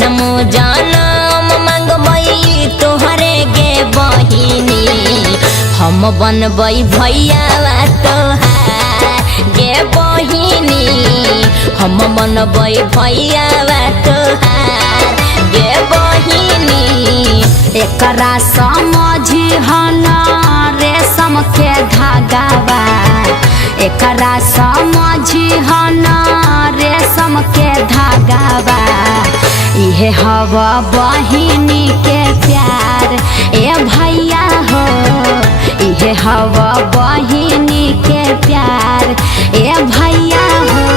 जनम जनम मांगबई तोहरे गे बहिनी हम बनबई भैया तोहार गे बहिनी हम बनबई भैया तोहार गे बहिनी। एकरा समझी हना रेशम के धागावा एकरा समझी हना रेशम के धागावा इहे हवा बहिनी के प्यार ए भैया हो इहे हवा बहिनी के प्यार ए भैया हो।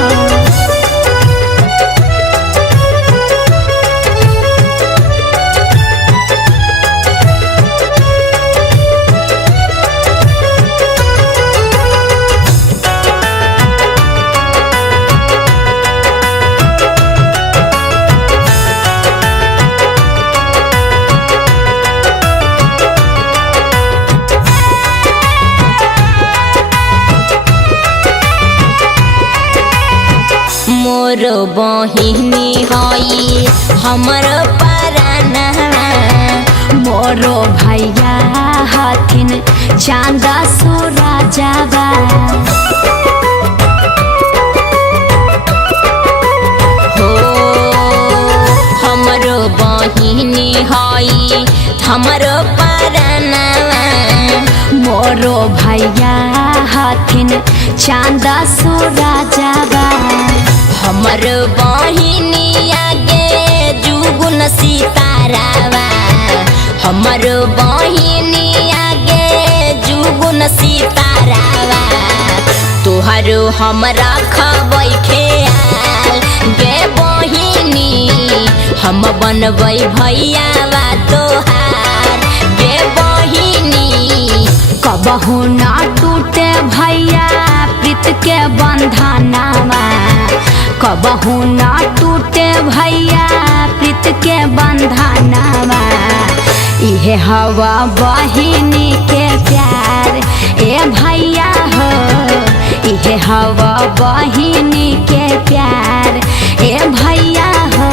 मोर बहिनी हई हमर पराना मोरो भैया हथिन चांद सूरजवा हो हमर बहिनी हई हमर पराना मोरो भैया हथिन चांद सूरजवा हमर बहिनी आगे जुगुन सितारावा हमर बहिनी आगे जुगुन सितारावा तोहर हमरा खबै ख्याल गे बहिनी हम बनबै भैया तोहार गे बहिनी। कबहू ना टूटे भैया प्रीत के बंधनवा कबहू ना टूटे भैया प्रीत के बंधनवा इहे हवा बहिनी के प्यार ए भैया हो इहे हवा बहिनी के प्यार ए भैया हो।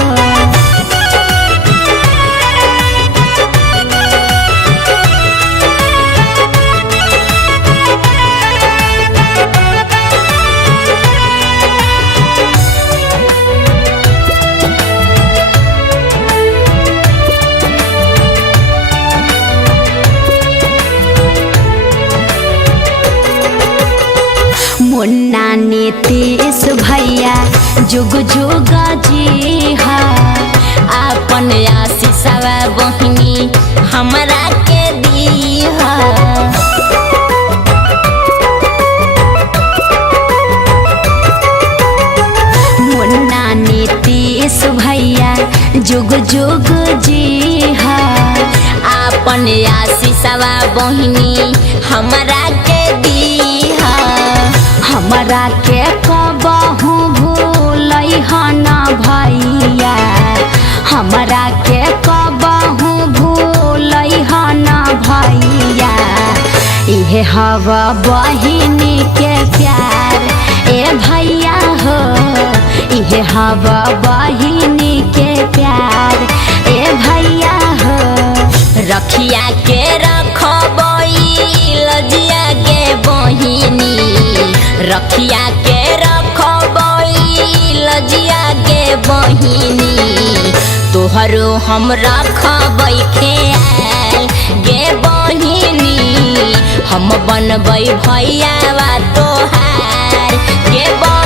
मुन्ना नीतीश भैया जुग जुग जी हा अपन आशीषवा बहिनी हमरा के दीहा मुन्ना नीतीश भैया जुग जुग जी हा अपन आशीषवा बहिनी हमरा के दीहा हमरा के कबहू भूलै हना भैया हमरा के कबहू भूलै हना भैया इहे हवा बहिनी के प्यार ए भैया हो इहे हवा बहिनी के प्यार ए भैया हो। रखिया के रखबई लजिया गे बहिनी रखिया के रखबई लजिया गे बहिनी तोहरो हम रखबै ख्याल गे बहिनी हम बनबै भैया तोहार गे बहिनी।